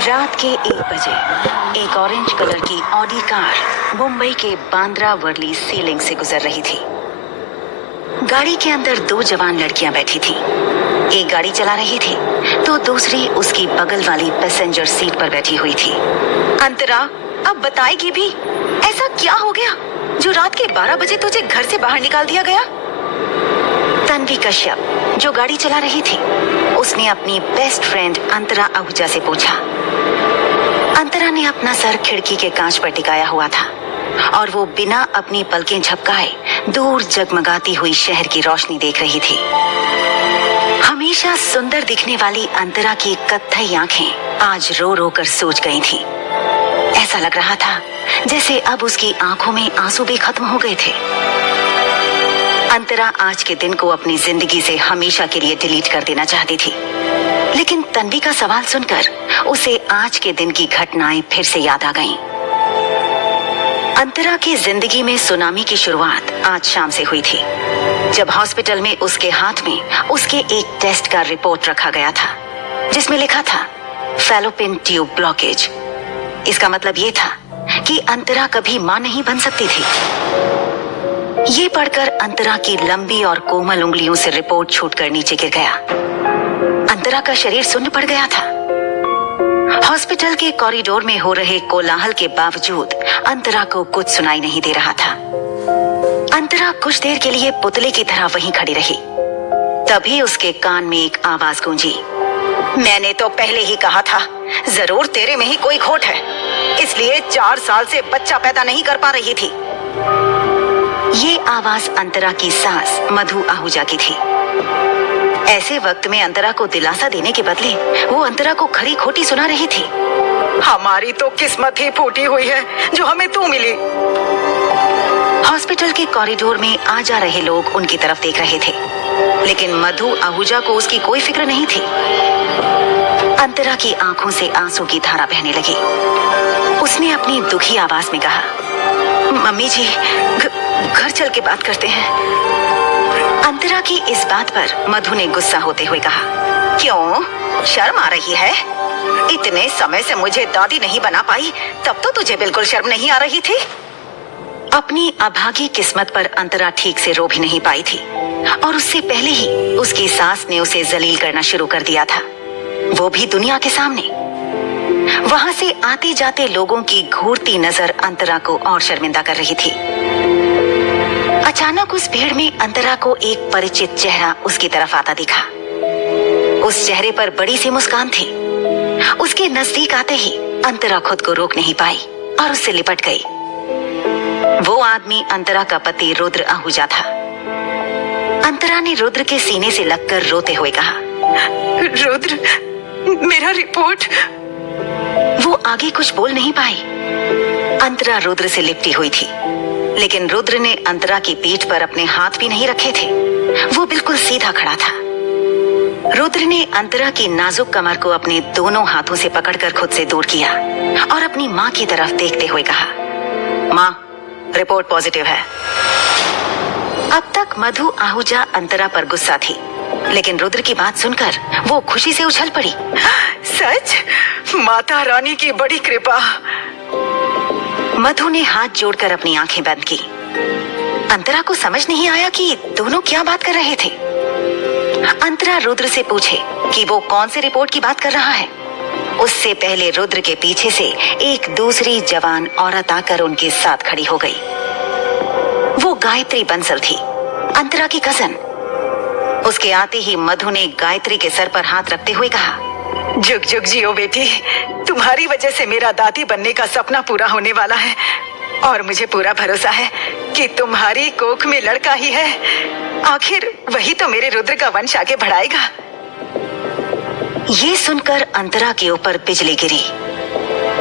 रात के 1 बजे एक ऑरेंज कलर की ऑडी कार मुंबई के बांद्रा वर्ली सीलिंग से गुजर रही थी। गाड़ी के अंदर 2 जवान लड़कियां बैठी थी। एक गाड़ी चला रही थी तो दूसरी उसकी बगल वाली पैसेंजर सीट पर बैठी हुई थी। अंतरा, अब बताएगी भी, ऐसा क्या हो गया जो रात के 12 बजे तुझे घर से बाहर निकाल दिया गया? तन्वी कश्यप, जो गाड़ी चला रही थी, उसने अपनी बेस्ट फ्रेंड अंतरा आहूजा से पूछा। अंतरा ने अपना सर खिड़की के कांच पर टिकाया हुआ था और वो बिना अपनी पलकें झपकाए दूर जगमगाती हुई शहर की रोशनी देख रही थी। हमेशा सुंदर दिखने वाली अंतरा की कत्थई आंखें आज रो रो कर सूज गई थीं। ऐसा लग रहा था जैसे अब उसकी आंखों में आंसू भी खत्म हो गए थे। अंतरा आज के दिन को अपनी जिंदगी से हमेशा के लिए डिलीट कर देना चाहती थी, लेकिन तन्वी का सवाल सुनकर उसे आज के दिन की घटनाएं फिर से याद आ गईं। अंतरा की जिंदगी में सुनामी की शुरुआत आज शाम से हुई थी, जब हॉस्पिटल में उसके हाथ में उसके एक टेस्ट का रिपोर्ट रखा गया था, जिसमें लिखा था फैलोपियन ट्यूब ब्लॉकेज। इसका मतलब ये था कि अंतरा कभी मां नहीं बन सकती थी। ये पढ़कर अंतरा की लंबी और कोमल उंगलियों से रिपोर्ट छूटकर नीचे गिर गया। अंतरा का शरीर सुन्न पड़ गया था। हॉस्पिटल के कॉरिडोर में हो रहे कोलाहल के बावजूद अंतरा को कुछ सुनाई नहीं दे रहा था। अंतरा कुछ देर के लिए पुतले की तरह वहीं खड़ी रही। तभी उसके कान में एक आवाज गूंजी, मैंने तो पहले ही कहा था, जरूर तेरे में ही कोई खोट है, इसलिए 4 साल से बच्चा पैदा नहीं कर पा रही थी। ये आवाज अंतरा की सास मधु आहूजा की थी। ऐसे वक्त में अंतरा को दिलासा देने के बदले वो अंतरा को खरी खोटी सुना रही थी। हमारी तो किस्मत ही फूटी हुई है जो हमें तू मिली। हॉस्पिटल के कॉरिडोर में आ जा रहे लोग उनकी तरफ देख रहे थे, लेकिन मधु आहूजा को उसकी कोई फिक्र नहीं थी। अंतरा की आंखों से आंसू की धारा बहने लगी। उसने अपनी दुखी आवाज में कहा, मम्मी जी, घर चल के बात करते हैं। अंतरा की इस बात पर मधु ने गुस्सा होते हुए कहा, क्यों, शर्म आ रही है? इतने समय से मुझे दादी नहीं बना पाई, तब तो तुझे बिल्कुल शर्म नहीं आ रही थी। अपनी अभागी किस्मत पर अंतरा ठीक से रो भी नहीं पाई थी और उससे पहले ही उसकी सास ने उसे जलील करना शुरू कर दिया था, वो भी दुनिया के सामने। वहां से आते जाते लोगों की घूरती नजर अंतरा को और शर्मिंदा कर रही थी। अचानक उस भीड़ में अंतरा को एक परिचित चेहरा उसकी तरफ आता दिखा। उस चेहरे पर बड़ी सी मुस्कान थी। उसके नजदीक आते ही अंतरा खुद को रोक नहीं पाई और उससे लिपट गई। वो आदमी अंतरा का पति रुद्र आहूजा था। अंतरा ने रुद्र के सीने से लगकर रोते हुए कहा, रुद्र, मेरा रिपोर्ट। वो आगे कुछ बोल नहीं पाई। अंतरा रुद्र से लिपटी हुई थी, लेकिन रुद्र ने अंतरा की पीठ पर अपने हाथ भी नहीं रखे थे। वो बिल्कुल सीधा खड़ा था। रुद्र ने अंतरा की नाजुक कमर को अपने दोनों हाथों से पकड़कर खुद से दूर किया और अपनी माँ की तरफ देखते हुए कहा, माँ, रिपोर्ट पॉजिटिव है। अब तक मधु आहूजा अंतरा पर गुस्सा थी, लेकिन रुद्र की बात सुनकर वो खुशी से उछल पड़ी। सच? माता रानी की बड़ी कृपा। मधु ने हाथ जोड़कर अपनी आंखें बंद की। अंतरा को समझ नहीं आया कि दोनों क्या बात कर रहे थे। अंतरा रुद्र से पूछे कि वो कौन सी रिपोर्ट की बात कर रहा है। उससे पहले रुद्र के पीछे से एक दूसरी जवान औरत आकर उनके साथ खड़ी हो गई। वो गायत्री बंसल थी, अंतरा की कजन। उसके आते ही मधु ने गायत्री के सर पर हाथ रखते हुए कहा, जुग जुग जियो बेटी, तुम्हारी वजह से मेरा दादी बनने का सपना पूरा होने वाला है और मुझे पूरा भरोसा है कि तुम्हारी कोख में लड़का ही है। आखिर वही तो मेरे रुद्र का वंश आगे बढ़ाएगा। ये सुनकर अंतरा के ऊपर बिजली गिरी।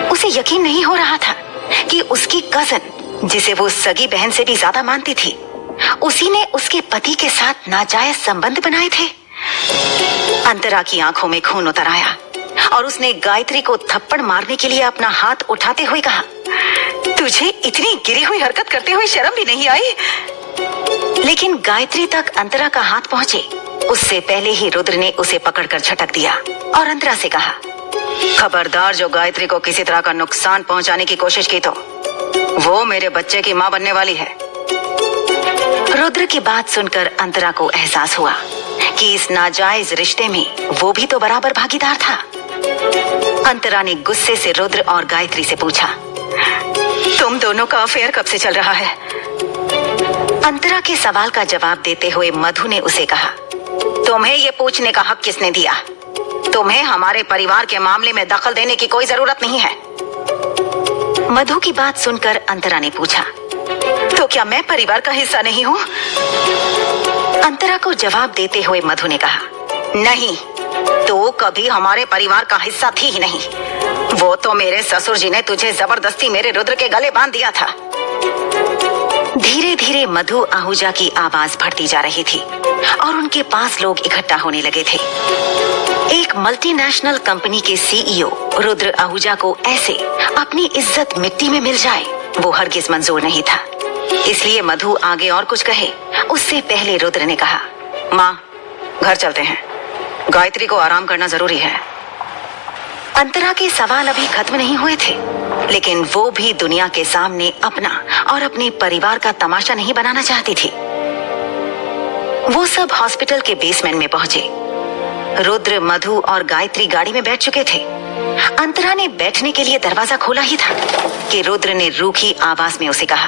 उसे यकीन नहीं हो रहा था कि उसकी कजन, जिसे वो सगी बहन से भी ज्यादा मानती थी, उसी ने उसके पति के साथ नाजायज संबंध बनाए थे। अंतरा की आंखों में खून उतर आया और उसने गायत्री को थप्पड़ मारने के लिए अपना हाथ उठाते हुए कहा, तुझे इतनी गिरी हुई हरकत करते हुए शर्म भी नहीं आई? लेकिन गायत्री तक अंतरा का हाथ पहुंचे उससे पहले ही रुद्र ने उसे पकड़कर झटक दिया और अंतरा से कहा, खबरदार, जो गायत्री को किसी तरह का नुकसान पहुंचाने की कोशिश की तो वो मेरे बच्चे की मां बनने वाली है। रुद्र की बात सुनकर अंतरा को एहसास हुआ कि इस नाजायज रिश्ते में वो भी तो बराबर भागीदार था। अंतरा ने गुस्से से रुद्र और गायत्री से पूछा, तुम दोनों का अफेयर कब से चल रहा है? अंतरा के सवाल का जवाब देते हुए मधु ने उसे कहा, तुम्हें ये पूछने का हक किसने दिया? तुम्हें हमारे परिवार के मामले में दखल देने की कोई जरूरत नहीं है। मधु की बात सुनकर अंतरा ने पूछा, तो क्या मैं परिवार का हिस्सा नहीं हूँ? अंतरा को जवाब देते हुए मधु ने कहा, नहीं, तो कभी हमारे परिवार का हिस्सा थी ही नहीं। वो तो मेरे ससुर जी ने तुझे जबरदस्ती मेरे रुद्र के गले बांध दिया था। धीरे धीरे मधु आहूजा की आवाज बढ़ती जा रही थी और उनके पास लोग इकट्ठा होने लगे थे। एक मल्टीनेशनल कंपनी के सीईओ रुद्र आहूजा को ऐसे अपनी इज्जत मिट्टी में मिल जाए, वो हरगिज मंजूर नहीं था। इसलिए मधु आगे और कुछ कहे उससे पहले रुद्र ने कहा, माँ, घर चलते हैं, गायत्री को आराम करना जरूरी है। अंतरा के सवाल अभी खत्म नहीं हुए थे, लेकिन वो भी दुनिया के सामने अपना और अपने परिवार का तमाशा नहीं बनाना चाहती थी। वो सब हॉस्पिटल के बेसमेंट में पहुंचे। रुद्र, मधु और गायत्री गाड़ी में बैठ चुके थे। अंतरा ने बैठने के लिए दरवाजा खोला ही था कि रुद्र ने रूखी आवाज में उसे कहा,